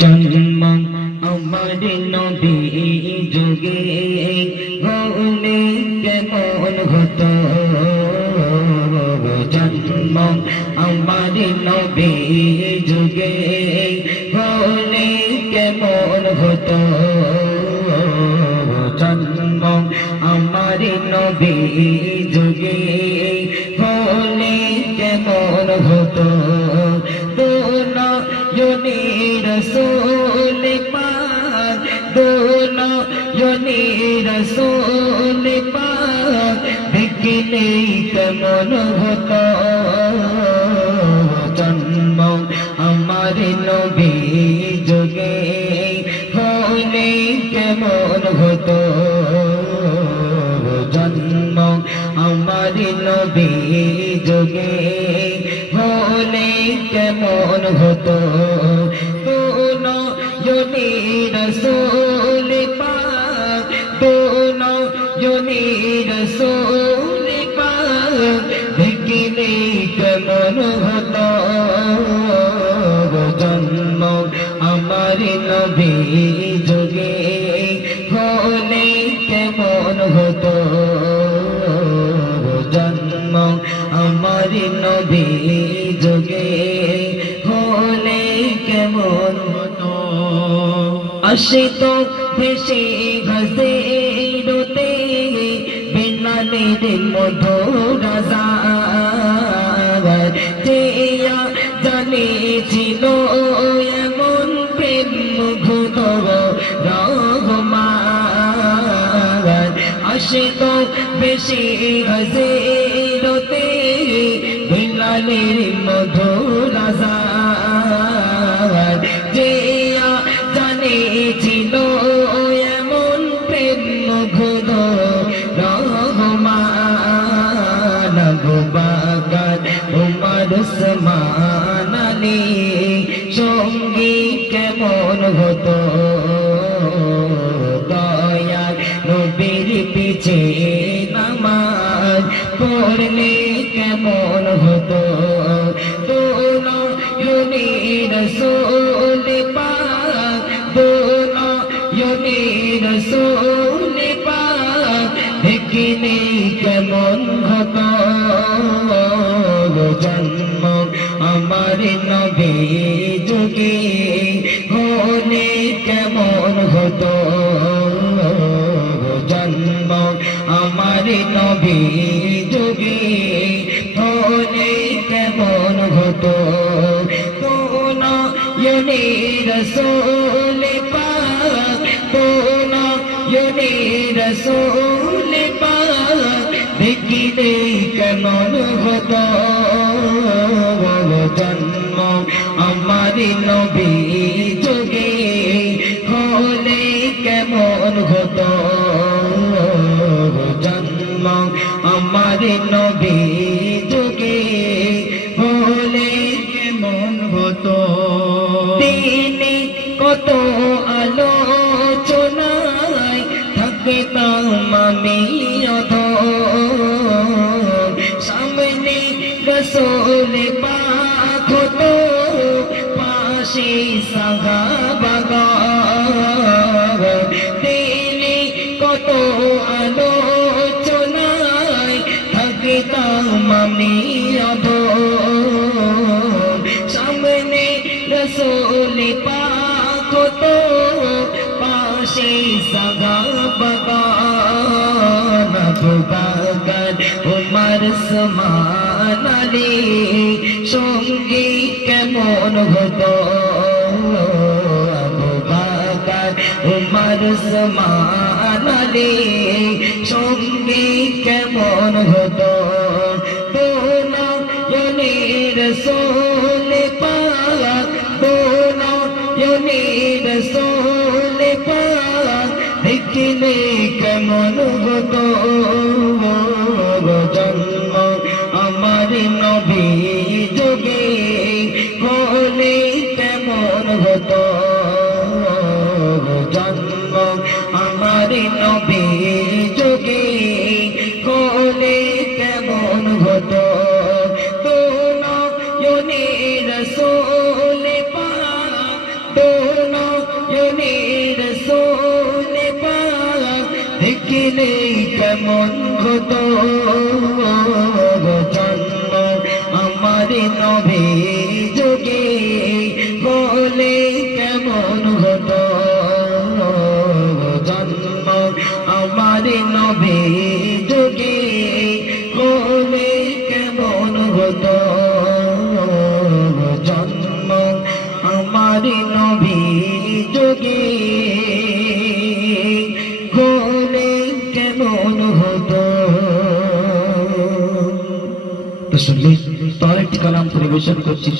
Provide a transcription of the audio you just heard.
জন্ম আমার নবী যুগে হলে কেমন হতো জন্ম আমার নবী যুগে হলে কেমন হতো জন্ম আমার নবী যুগে হলে কেমন হতো दोनों रसूल पाक दोनों रसूल पाक देखने केमन होतो जन्म हमारे नबी जुगे होले केमन होतो जन्म हमारे नबी जुगे होले केमन होतो दोनों रसूल पाक दोनों रसूल पाक देखने केमन होतो जन्म हमारे नबी जुगे होले केमन होतो जन्म हमारे नबी जुगे होले केमन होतो आशितो भेषे घसे रोते बिलालेर मधुर आवाज जिया जाने छिलो एमन प्रेम मुग्ध रहमान आशितो भेषे घसे रोते बिलालेर मधुर आवाज जिया जाने छिलो एमन प्रेम मुग्ध रहमान अबू बकर उमर उस्मान आली সঙ্গী কেমন হতো দয়াল নবীর পিছে নামাজ পড়লে কেমন হতো दोनों रसूल पाक दोनों रसूल पाक देखने केमन होतो जन्म हमारे नबी जुगे होले केमन होतो जन्म हमारे नबी जुगे होले केमन होतो दोनों रसूल पाक दोनों रसूल पाक देखने केमन होतो जन्म हमारे नबी जुगे होले केमन होतो जन्म हमारे नबी जुगे होले केमन होतो दिने कत आलोचनाय থাকতাম আমি অধম সামনে রসুল পাক হতো পাশে সাহাবাগণ দিনে কত আলোচনায় থাকতাম আমি অধম সামনে রসুল পাক হতো পাশে সাহাবাগণ আবু বকর উমর উসমান আলী সঙ্গী কেমন হতো আবু বকর উমর উসমান আলী সঙ্গী কেমন হতো दोनों रसूल पाक दोनों रसूल पाक देखने केमन होतो जन्म हमारे नबी जुगे होले केमन होतो जन्म हमारे नबी जुगे होले केमन होतो दोनों रसूल নবী যোগে হলে কেমন হতো জন্ম আমার নবী যোগে হলে কেমন হতো। তো শুনলি তার একটি কালাম পরিবেশন করছি।